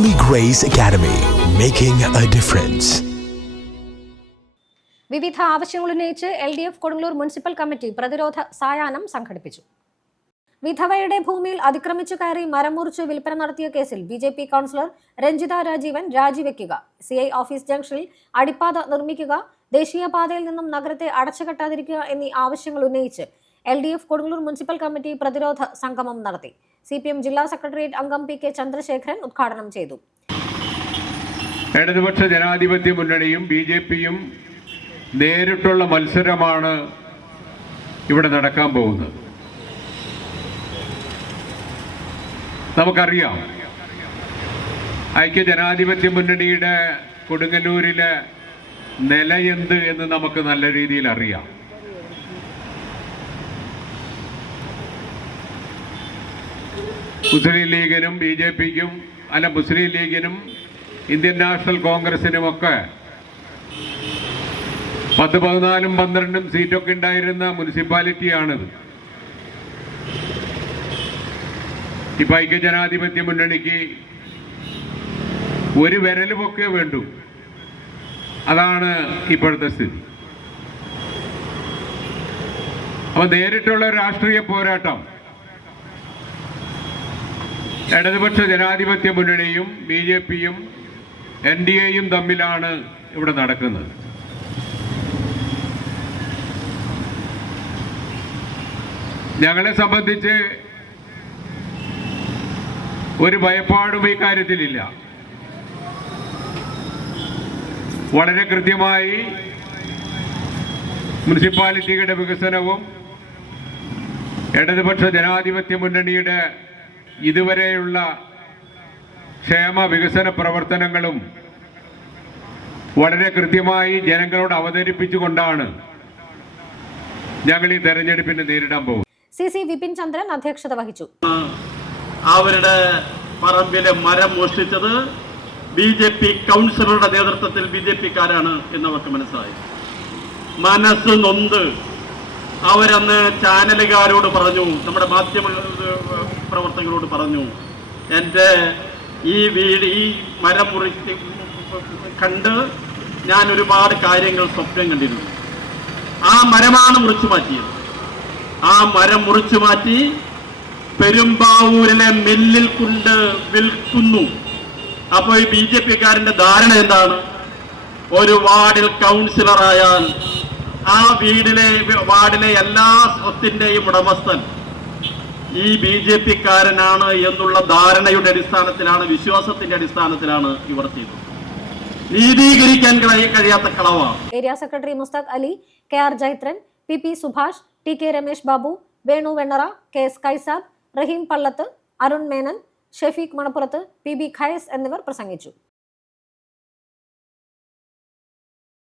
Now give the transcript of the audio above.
Holy Grace Academy, making a difference. വിവിധ ആവശ്യങ്ങൾ ഉന്നയിച്ച് L D F Kodungallur municipal committee പ്രതിരോധ സായാഹ്നം സംഘടിപ്പിച്ചു. വിധവയുടെ ഭൂമിയിൽ അതിക്രമിച്ചു കയറി മരം മുറിച്ച് വിൽപ്പന നടത്തിയ കേസിൽ B J P councillor Ranjitha Rajeevan രാജിവെക്കുക. C I office ജംഗ്ഷനിൽ അടിപ്പാത നിർമ്മിക്കുക ദേശീയപാതയിൽ നിന്നും നഗരത്തെ അടച്ചുകെട്ടാതിരിക്കുക എന്നീ ആവശ്യങ്ങൾ ഉന്നയിച്ച് L D F Kodungallur municipal committee പ്രതിരോധ സംഗമം നടത്തി. സി പി എം ജില്ലാ സെക്രട്ടേറിയറ്റ് അംഗം പി കെ ചന്ദ്രശേഖരൻ ഉദ്ഘാടനം ചെയ്തു. ഇടതുപക്ഷ ജനാധിപത്യ മുന്നണിയും ബി ജെ പിയും നേരിട്ടുള്ള മത്സരമാണ് ഇവിടെ നടക്കാൻ പോകുന്നത്. നമുക്കറിയാം ഐക്യ ജനാധിപത്യ മുന്നണിയുടെ കൊടുങ്ങല്ലൂരിലെ നിലയെന്ത് എന്ന് നമുക്ക് നല്ല രീതിയിൽ അറിയാം. മുസ്ലിം ലീഗിനും ബി ജെ പിക്കും അല്ല മുസ്ലിം ലീഗിനും ഇന്ത്യൻ നാഷണൽ കോൺഗ്രസിനുമൊക്കെ പത്ത് പതിനാലും പന്ത്രണ്ടും സീറ്റൊക്കെ ഉണ്ടായിരുന്ന മുനിസിപ്പാലിറ്റിയാണിത്. ഇപ്പൊ ഐക്യജനാധിപത്യ മുന്നണിക്ക് ഒരു വിരലുമൊക്കെ വേണ്ടു. അതാണ് ഇപ്പോഴത്തെ സ്ഥിതി. അപ്പൊ നേരിട്ടുള്ള രാഷ്ട്രീയ പോരാട്ടം ഇടതുപക്ഷ ജനാധിപത്യ മുന്നണിയും ബി ജെ പിയും എൻ ഡി എയും തമ്മിലാണ് ഇവിടെ നടക്കുന്നത്. ഞങ്ങളെ സംബന്ധിച്ച് ഒരു ഭയപ്പാടും ഈ കാര്യത്തിലില്ല. വളരെ കൃത്യമായി മുനിസിപ്പാലിറ്റിയുടെ വികസനവും ഇടതുപക്ഷ ജനാധിപത്യ മുന്നണിയുടെ ഇതുവരെയുള്ള ക്ഷേമ വികസന പ്രവർത്തനങ്ങളും വളരെ കൃത്യമായി ജനങ്ങളോട് അവതരിപ്പിച്ചുകൊണ്ടാണ് ഞങ്ങൾ ഈ തെരഞ്ഞെടുപ്പിനെ നേരിടാൻ പോകുന്നത്. സി സി വിപിൻ ചന്ദ്രൻ അധ്യക്ഷത വഹിച്ചു. അവരുടെ പറമ്പിലെ മരം മോഷ്ടിച്ചത് ബി ജെ പി കൗൺസിലറുടെ നേതൃത്വത്തിൽ ബി ജെ പിക്കാരാണ് എന്നവർക്ക് മനസ്സിലായി. മനസ്സ് നൊന്ത് അവരന്ന് ചാനലുകാരോട് പറഞ്ഞു നമ്മുടെ മാധ്യമ പ്രവർത്തകരോട് പറഞ്ഞു എന്റെ ഈ വീട് ഈ മരം മുറി കണ്ട് ഞാൻ ഒരുപാട് കാര്യങ്ങൾ സ്വപ്നം കണ്ടിരുന്നു. ആ മരമാണ് മുറിച്ചു മാറ്റിയത്. ആ മരം മുറിച്ചു മാറ്റി പെരുമ്പാവൂരിലെ മില്ലിൽ കൊണ്ട് വിൽക്കുന്നു. അപ്പോൾ ഈ ബി ജെ പിക്കാരന്റെ ധാരണ എന്താണ്? ഒരു വാർഡിൽ കൗൺസിലർ ആയാൽ ആ വീടിലെ വാർഡിലെ എല്ലാ സ്വത്തിന്റെയും ഉടമസ്ഥൻ ഈ ബി ജെ പിക്കാരനാണ് എന്നുള്ള ധാരണയുടെ അടിസ്ഥാനത്തിലാണ് വിശ്വാസത്തിന്റെ അടിസ്ഥാനത്തിലാണ് ഇവർ ചെയ്തത്. നീതീകരിക്കാൻ കഴി- കഴിയാത്ത കളവാണ് area secretary Mushtaq Ali K R Jaithran P P Subhash T K Ramesh Babu Venu Vennara K S Kaisab Rahim Pallath Arun Menon Shefeeq Manappurath P B ഖയസ് എന്നിവർ പ്രസംഗിച്ചു.